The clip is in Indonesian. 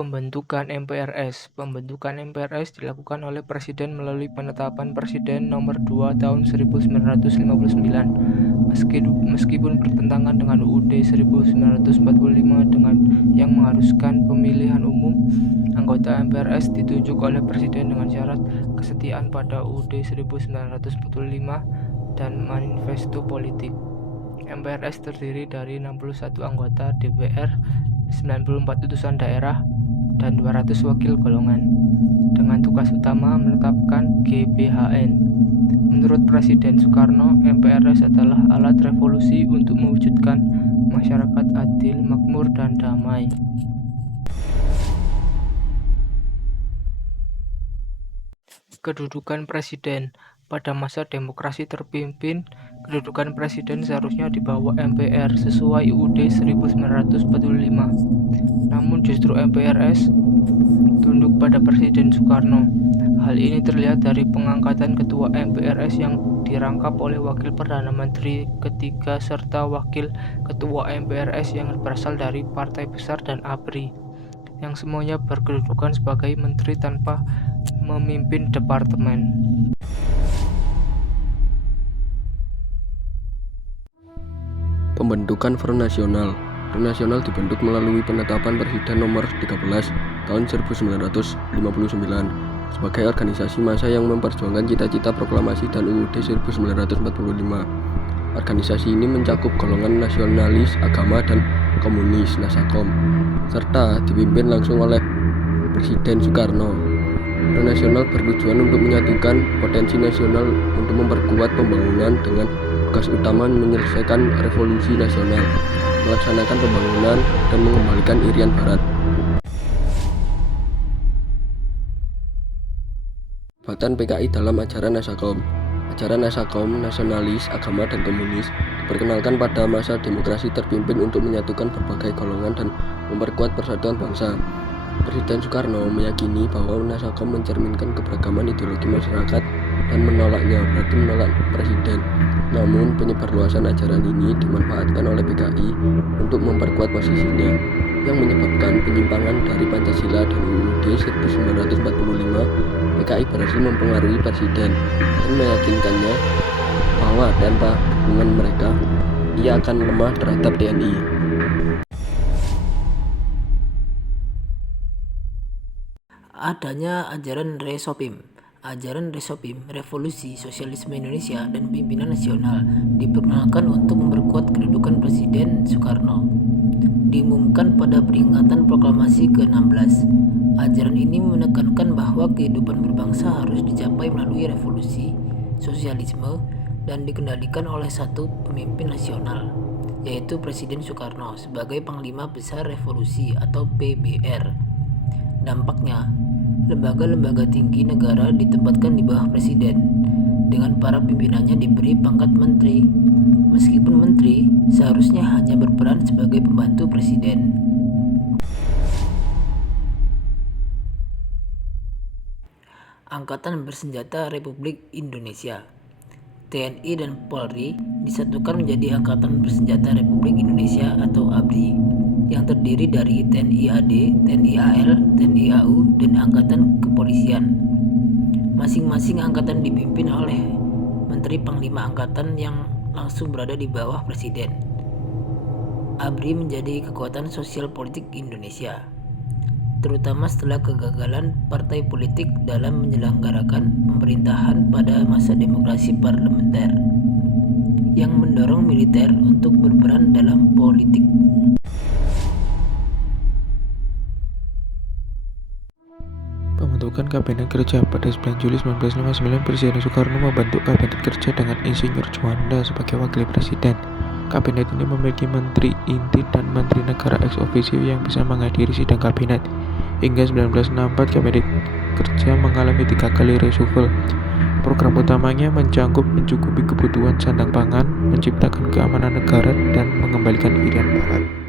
Pembentukan MPRS. Pembentukan MPRS dilakukan oleh Presiden melalui Penetapan Presiden Nomor 2 Tahun 1959. Meskipun bertentangan dengan UUD 1945 dengan yang mengharuskan pemilihan umum, anggota MPRS ditunjuk oleh Presiden dengan syarat kesetiaan pada UUD 1945 dan manifesto politik. MPRS terdiri dari 61 anggota DPR, 94 utusan daerah, dan 200 wakil golongan, dengan tugas utama menetapkan GBHN. Menurut Presiden Soekarno, MPRS adalah alat revolusi untuk mewujudkan masyarakat adil, makmur, dan damai. Kedudukan Presiden. Pada masa demokrasi terpimpin, kedudukan Presiden seharusnya di bawah MPR sesuai UUD 1945. Namun justru MPRS tunduk pada Presiden Soekarno. Hal ini terlihat dari pengangkatan Ketua MPRS yang dirangkap oleh Wakil Perdana Menteri ketiga serta Wakil Ketua MPRS yang berasal dari partai besar dan ABRI, yang semuanya berkedudukan sebagai menteri tanpa memimpin departemen. Pembentukan Front Nasional. Front Nasional dibentuk melalui Penetapan Presiden Nomor 13 Tahun 1959 sebagai organisasi massa yang memperjuangkan cita-cita proklamasi dan UUD 1945. Organisasi ini mencakup golongan nasionalis, agama, dan komunis (Nasakom), serta dipimpin langsung oleh Presiden Soekarno. Front Nasional bertujuan untuk menyatukan potensi nasional untuk memperkuat pembangunan dengan tugas utama menyelesaikan revolusi nasional, melaksanakan pembangunan, dan mengembalikan Irian Barat. Jabatan PKI dalam ajaran Nasakom. Ajaran Nasakom, nasionalis, agama, dan komunis diperkenalkan pada masa demokrasi terpimpin untuk menyatukan berbagai golongan dan memperkuat persatuan bangsa. Presiden Soekarno meyakini bahwa Nasakom mencerminkan keberagaman ideologi masyarakat dan menolaknya berarti menolak Presiden. Namun penyebarluasan ajaran ini dimanfaatkan oleh PKI untuk memperkuat posisinya, yang menyebabkan penyimpangan dari Pancasila dan UUD 1945. PKI berhasil mempengaruhi Presiden dan meyakinkannya bahwa tanpa dukungan mereka, ia akan lemah terhadap TNI. Adanya ajaran Resopim. Ajaran Resopim, Revolusi Sosialisme Indonesia dan Pimpinan Nasional diperkenalkan untuk memperkuat kedudukan Presiden Soekarno. Diumumkan pada peringatan proklamasi ke-16. Ajaran ini menekankan bahwa kehidupan berbangsa harus dicapai melalui revolusi sosialisme dan dikendalikan oleh satu pemimpin nasional, yaitu Presiden Soekarno sebagai Panglima Besar Revolusi atau PBR. Dampaknya, lembaga-lembaga tinggi negara ditempatkan di bawah presiden, dengan para pimpinannya diberi pangkat menteri, meskipun menteri seharusnya hanya berperan sebagai pembantu presiden. Angkatan Bersenjata Republik Indonesia. TNI dan Polri disatukan menjadi Angkatan Bersenjata Republik Indonesia atau ABRI, yang terdiri dari TNI AD, TNI AL, TNI AU, dan Angkatan Kepolisian. Masing-masing angkatan dipimpin oleh Menteri Panglima Angkatan yang langsung berada di bawah Presiden. ABRI menjadi kekuatan sosial politik Indonesia, terutama setelah kegagalan partai politik dalam menyelenggarakan pemerintahan pada masa demokrasi parlementer, yang mendorong militer untuk berperan dalam politik. Pembentukan Kabinet Kerja. Pada 9 Juli 1959, Presiden Soekarno membentuk Kabinet Kerja dengan Insinyur Juanda sebagai Wakil Presiden. Kabinet ini memiliki Menteri Inti dan Menteri Negara ex officio yang bisa menghadiri sidang kabinet. Hingga 1964, Kabinet Kerja mengalami 3 kali reshuffle. Program utamanya mencukupi kebutuhan sandang pangan, menciptakan keamanan negara, dan mengembalikan Irian Barat.